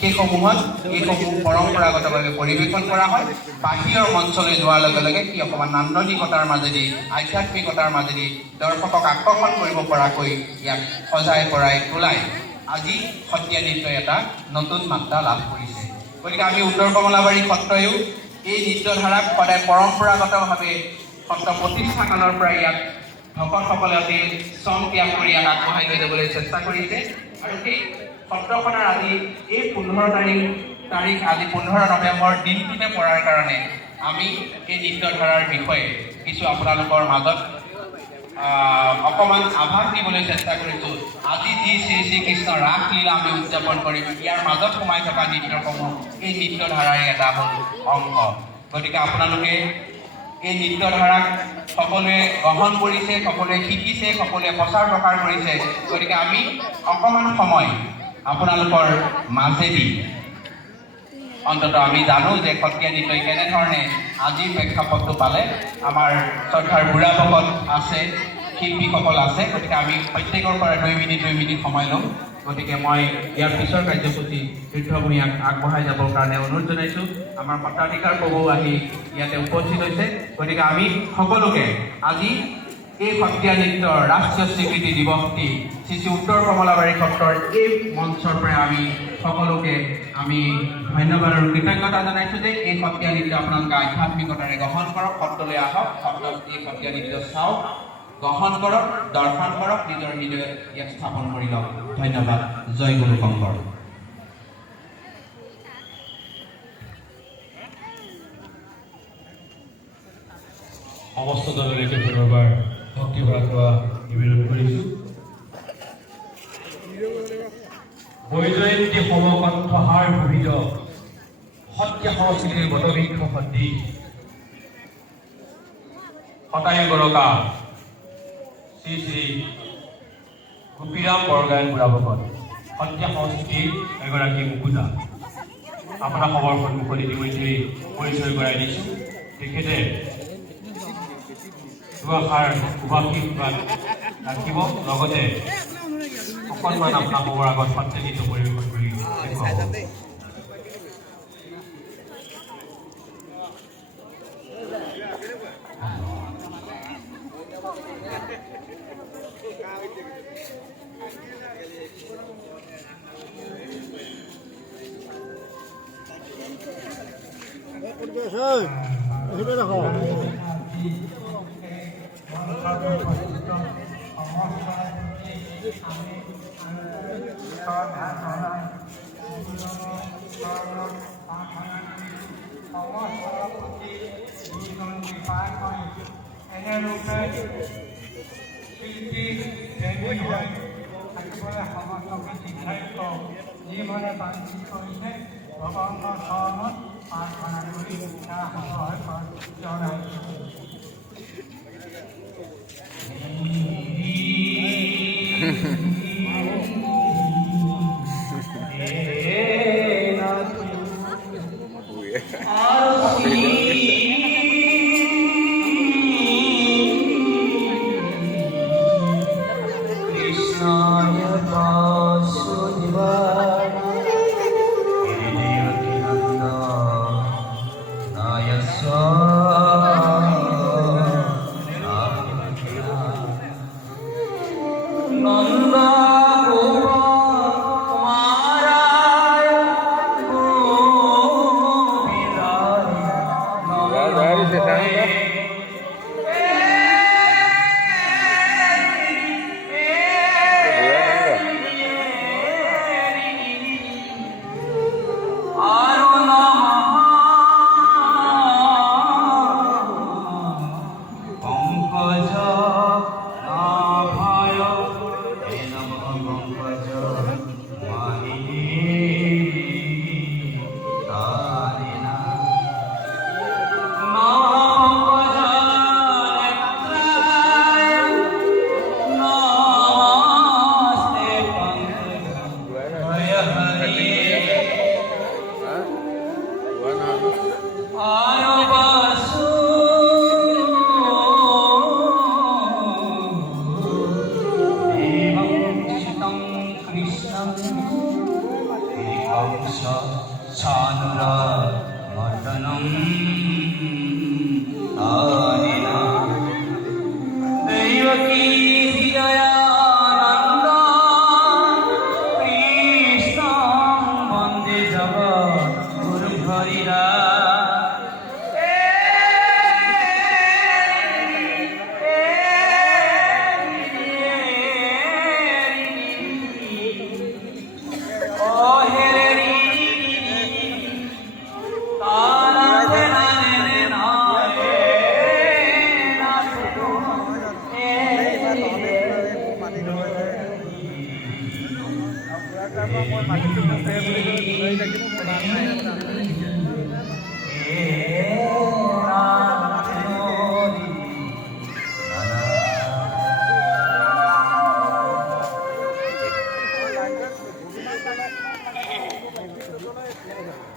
সেইসমূহত এইসমূহ পৰম্পৰাগতভাৱে পৰিৱেশন কৰা হয়। বাহিৰৰ মঞ্চলৈ যোৱাৰ লগে লগে সি অকণমান নান্দনিকতাৰ মাজেদি আধ্যাত্মিকতাৰ মাজেদি দৰ্শকক আকৰ্ষণ কৰিব পৰাকৈ ইয়াক সজাই পৰাই তোলাই আজি সত্ৰীয়া নৃত্যই এটা নতুন মাত্ৰা লাভ কৰিছে। গতিকে আমি উত্তৰ কমলাবাৰী সত্ৰয়ো এই নৃত্যধাৰাক সদায় পৰম্পৰাগতভাৱে সত্ৰ প্ৰতিষ্ঠা কালৰ পৰা ইয়াক ভকতসকলে অতি শ্ৰম ত্যাগ কৰি ইয়াক আগবঢ়াই লৈ যাবলৈ চেষ্টা কৰিছে। আৰু সেই সত্ৰখনৰ আজি এই 15 তাৰিখ আজি 15 নৱেম্বৰ দিনটোতে পৰাৰ কাৰণে আমি এই নৃত্যধাৰাৰ বিষয়ে কিছু আপোনালোকৰ মাজত অকণমান আভাস দিবলৈ চেষ্টা কৰিছোঁ। আজি যি শ্ৰী শ্ৰীকৃষ্ণ ৰাসলীলা আমি উদযাপন কৰিম, ইয়াৰ মাজত সোমাই থকা নৃত্যসমূহ এই নৃত্যধাৰাৰ এটা হ'ল অংশ। গতিকে আপোনালোকে এই নৃত্যধাৰাক সকলোৱে গ্ৰহণ কৰিছে, সকলোৱে শিকিছে, সকলোৱে প্ৰচাৰ প্ৰসাৰ কৰিছে। গতিকে আমি অকণমান সময় আপোনালোকৰ মাজেদি অন্ততঃ আমি জানো যে সত্ৰীয়া নৃত্যই কেনেধৰণে আজিৰ প্ৰেক্ষাপটটো পালে। আমাৰ শ্ৰদ্ধাৰ বুঢ়া ভকত আছে, শিল্পীসকল আছে। গতিকে আমি প্ৰত্যেকৰ পৰা 2 মিনিট সময় ল'ম। গতিকে মই ইয়াৰ পিছৰ কাৰ্যসূচী তীৰ্থভূঞাক আগবঢ়াই যাবৰ কাৰণে অনুৰোধ জনাইছোঁ। আমাৰ সত্ৰাধিকাৰ প্ৰভু আহি ইয়াতে উপস্থিত হৈছে। গতিকে আমি সকলোকে আজি এই সত্ৰীয়া নৃত্যৰ ৰাষ্ট্ৰীয় স্বীকৃতি দিৱসটি শ্ৰী শ্ৰী উত্তৰ কমলাবাৰী সত্ৰৰ এই মঞ্চৰ পৰা আমি সকলোকে আমি ধন্যবাদ আৰু কৃতজ্ঞতা জনাইছোঁ যে এই সত্ৰীয়া নৃত্য আপোনালোকে আধ্যাত্মিকতাৰে গ্ৰহণ কৰক, সত্ৰলৈ আহক, সত্ৰত এই সত্ৰীয়া নৃত্য চাওক, গ্ৰহণ কৰক, দৰ্শন কৰক, নিজৰ হৃদয়ত ইয়াক স্থাপন কৰি লওক। ধন্যবাদ। জয় গুৰু শংকৰ। সমস্ত দললৈকে পুনৰবাৰ ভক্তি ভৰা নিবেদন কৰিছোঁ। বৈজয়ন্তী সমকণ্ঠহাৰ ভূষিত সত্ৰীয়া সংস্কৃতিৰ বটবৃক্ষ সদৃশ শতায়ু গৰকা শ্ৰী শ্ৰী গোপীৰাম বৰগায়ন বুঢ়া ভকত সত্ৰীয়া সংস্কৃতিৰ এগৰাকী মুকুতা। আপোনাৰ খবৰ সন্মুখত ইতিমধ্যে পৰিচয় কৰাই দিছোঁ। তেখেতে দুআষাৰ উপাসীবাদ ৰাখিব, লগতে অকণমান আপোনালোকৰ আগত সত্ৰীয়া নৃত্য পৰিৱেশন কৰি দেখুৱাব। জীৱনে বাঞ্ছিত কৰিছে ভগৱানৰ চৰণত প্ৰাৰ্থনা কৰি कंस चानुरमर्दनं हरिणा देवकी हृदयानन्दं कृष्णं वन्दे जगद्गुरुं हरिरा Thank you.